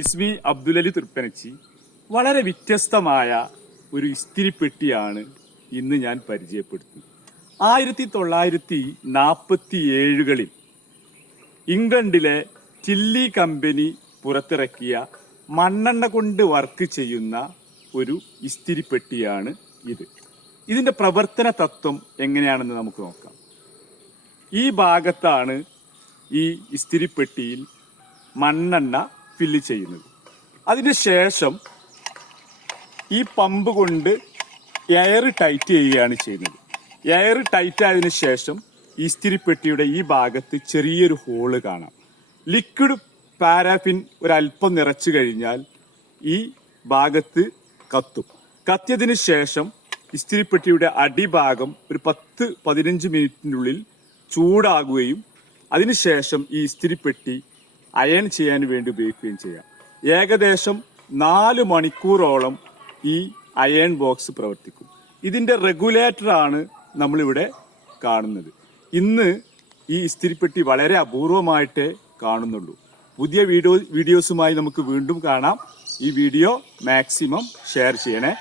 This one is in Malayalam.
ഇസ്മി അബ്ദുലലി തൃപ്പനച്ചി. വളരെ വ്യത്യസ്തമായ ഒരു ഇസ്തിരിപ്പെട്ടിയാണ് ഇന്ന് ഞാൻ പരിചയപ്പെടുത്തുന്നത്. 1947 ഇംഗ്ലണ്ടിലെ ടില്ലി കമ്പനി പുറത്തിറക്കിയ മണ്ണെണ്ണ കൊണ്ട് വർക്ക് ചെയ്യുന്ന ഒരു ഇസ്തിരിപ്പെട്ടിയാണ് ഇത്. ഇതിന്റെ പ്രവർത്തന തത്വം എങ്ങനെയാണെന്ന് നമുക്ക് നോക്കാം. ഈ ഭാഗത്താണ് ഈ ഇസ്തിരിപ്പെട്ടിയിൽ മണ്ണെണ്ണ ഫില്ല് ചെയ്യുന്നത്. അതിനുശേഷം ഈ പമ്പ് കൊണ്ട് എയർ ടൈറ്റ് ചെയ്യുകയാണ് ചെയ്യുന്നത്. എയർ ടൈറ്റ് ആയതിനു ശേഷം ഇസ്തിരിപ്പെട്ടിയുടെ ഈ ഭാഗത്ത് ചെറിയൊരു ഹോള് കാണാം. ലിക്വിഡ് പാരാഫിൻ ഒരല്പം നിറച്ചു കഴിഞ്ഞാൽ ഈ ഭാഗത്ത് കത്തും. കത്തിയതിനു ശേഷം ഇസ്തിരിപ്പെട്ടിയുടെ അടിഭാഗം ഒരു 10-15 മിനിറ്റിനുള്ളിൽ ചൂടാകുകയും അതിനുശേഷം ഈ ഇസ്തിരിപ്പെട്ടി അയൺ ചെയ്യാൻ വേണ്ടി ഉപയോഗിക്കുകയും ചെയ്യാം. ഏകദേശം 4 മണിക്കൂറോളം ഈ അയൺ ബോക്സ് പ്രവർത്തിക്കും. ഇതിന്റെ റെഗുലേറ്ററാണ് നമ്മളിവിടെ കാണുന്നത്. ഇന്ന് ഈ ഇസ്തിരിപ്പെട്ടി വളരെ അപൂർവമായിട്ടേ കാണുന്നുള്ളൂ. പുതിയ വീഡിയോസുമായി നമുക്ക് വീണ്ടും കാണാം. ഈ വീഡിയോ മാക്സിമം ഷെയർ ചെയ്യണേ.